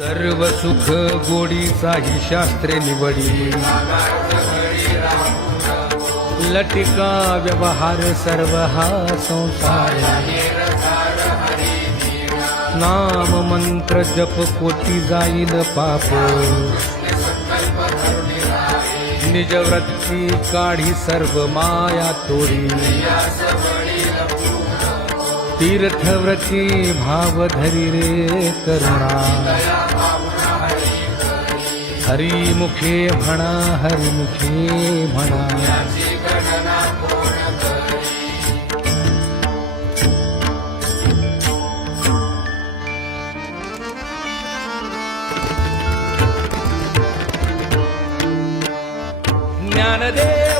सर्व सुख गोडीचाही शास्त्रे निवडी. लटिका व्यवहार सर्व हा संसार. नाम मंत्र जप कोटी जाईल पाप. निज वृत्ती काढी सर्व माया तोडी. तीर्थव्रती भाव धरी रे करुणा। हरिमुखे म्हणा हरिमुखे म्हणा ज्ञानदेव